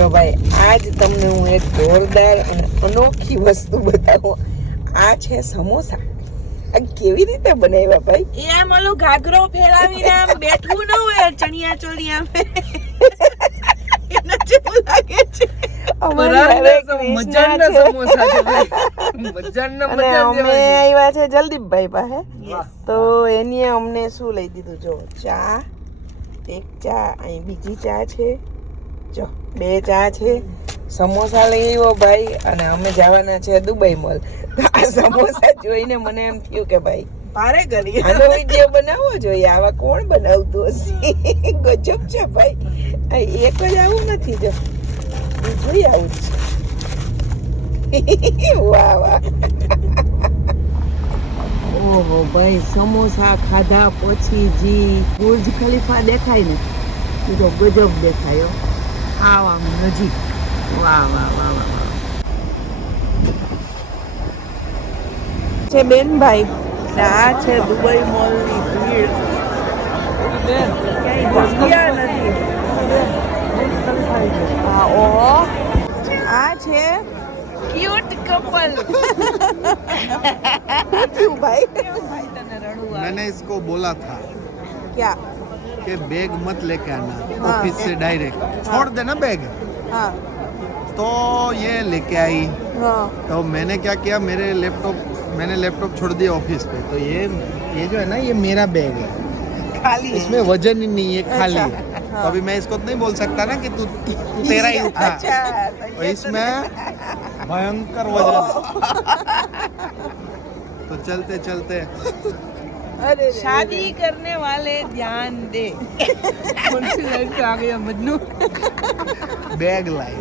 જો ભાઈ આજ તમને હું એક જોરદાર અને અનોખી વસ્તુ બતાવું. આ છે સમોસા. આ કેવી રીતે બનાવ્યા ભાઈ? એ આમ ઓલું ઘાઘરો ફેલાવીને આમ બેઠવું ન હોય ચણિયા ચોળી આમ એના જેવું લાગે છે. મજાના સમોસા છે અને અમે આવ્યા છે જલદીપભાઈ પાસે. તો એની અમને શું લઈ દીધું જો ચા, એક ચા, અહીં બીજી ચા છે, જો 2 ચા છે, સમોસા લઈ આવ્યો ભાઈ. અને અમે જવાના છે દુબઈ મોલ. આ સમોસા જોઈને મને એમ થયું કે ભાઈ ભારે કરી આનો વિડીયો બનાવવો જોઈએ. આવા કોણ બનાવતું હશે? ગજબ છે ભાઈ. એક જ આવું નથી, જો બીજું આવું છે. વાહ વાહ. ઓહો ભાઈ, સમોસા ખાધા પછી જી બુર્જ ખલીફા દેખાય ને એ તો ગજબ દેખાય. આમ નજીક. વાહ વાહ વાહ વાહ વાહ. છે બેનભાઈ, આ છે દુબઈ મોલની ભીડ. ક્યાંય જગ્યા નથી. હા, ઓહો, આ છે ક્યુટ કપલ. ભાઈ मैंने इसको बोला था क्या कि बैग मत लेके आना हाँ। ऑफिस से डायरेक्ट छोड़ देना बैग. हाँ तो ये लेके आई. हाँ तो मैंने क्या किया, मैंने लैपटॉप छोड़ दिया ऑफिस पे. तो ये जो है ना, ये मेरा बैग है, खाली इसमें वजन ही नहीं है, खाली अच्छा, है. हाँ। तो अभी मैं इसको तो नहीं बोल सकता ना कि तू तेरा ही उठा. अच्छा, तो इसमें भयंकर वजन है. तो चलते चलते अरे शादी करने वाले ध्यान दे. कौन सी लाइन पे आ गया मजनू? बैग लाई.